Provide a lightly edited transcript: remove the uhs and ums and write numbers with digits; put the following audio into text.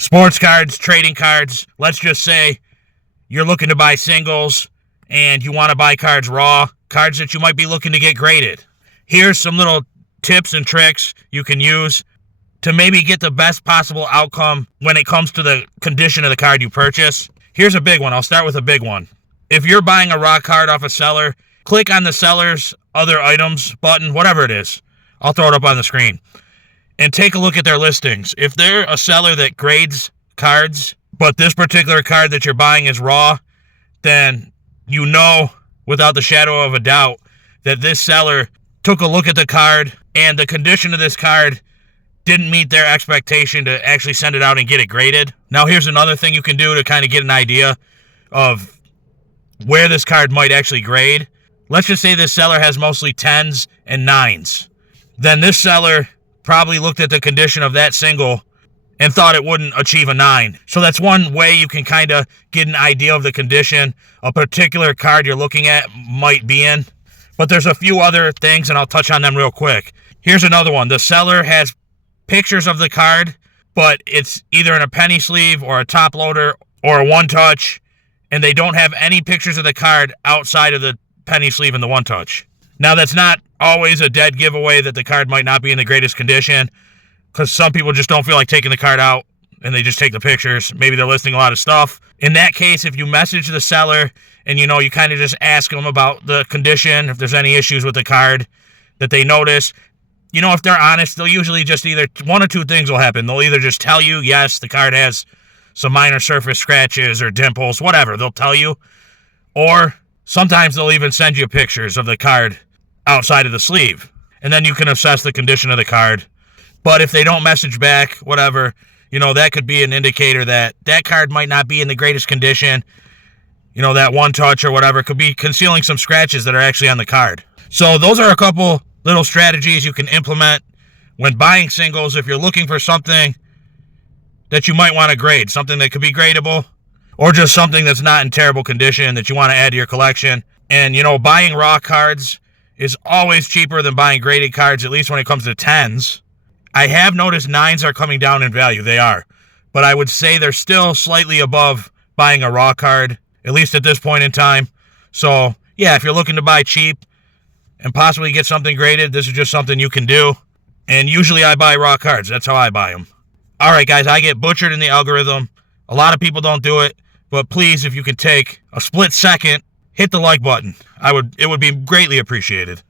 sports cards, trading cards. Let's just say you're looking to buy singles and you want to buy cards raw, cards that you might be looking to get graded. Here's some little tips and tricks you can use to maybe get the best possible outcome when it comes to the condition of the card you purchase. Here's a big one. I'll start with a big one. If you're buying a raw card off a seller, click on the seller's other items button, whatever it is. I'll throw it up on the screen. And take a look at their listings. If they're a seller that grades cards, but this particular card that you're buying is raw, then you know without the shadow of a doubt that this seller took a look at the card and the condition of this card didn't meet their expectation to actually send it out and get it graded. Now here's another thing you can do to kind of get an idea of where this card might actually grade. Let's just say this seller has mostly 10s and 9s. Then this seller probably looked at the condition of that single and thought it wouldn't achieve a 9. So that's one way you can kind of get an idea of the condition a particular card you're looking at might be in. But there's a few other things, and I'll touch on them real quick. Here's another one. The seller has pictures of the card, but it's either in a penny sleeve or a top loader or a one-touch, and they don't have any pictures of the card outside of the penny sleeve and the one-touch. Now, that's not always a dead giveaway that the card might not be in the greatest condition, because some people just don't feel like taking the card out, and they just take the pictures. Maybe they're listing a lot of stuff. In that case, if you message the seller and, you kind of just ask them about the condition, if there's any issues with the card that they notice, if they're honest, they'll usually just either one or two things will happen. They'll either just tell you, yes, the card has some minor surface scratches or dimples, whatever. They'll tell you. Or sometimes they'll even send you pictures of the card outside of the sleeve. And then you can assess the condition of the card. But if they don't message back, whatever, that could be an indicator that that card might not be in the greatest condition. That one touch or whatever could be concealing some scratches that are actually on the card. So those are a couple little strategies you can implement when buying singles if you're looking for something that you might want to grade, something that could be gradable, or just something that's not in terrible condition that you want to add to your collection. And, buying raw cards is always cheaper than buying graded cards, at least when it comes to 10s. I have noticed 9s are coming down in value. They are. But I would say they're still slightly above buying a raw card, at least at this point in time. So, yeah, if you're looking to buy cheap and possibly get something graded, this is just something you can do. And usually I buy raw cards. That's how I buy them. All right, guys, I get butchered in the algorithm. A lot of people don't do it. But please, if you could take a split second, hit the like button. It would be greatly appreciated.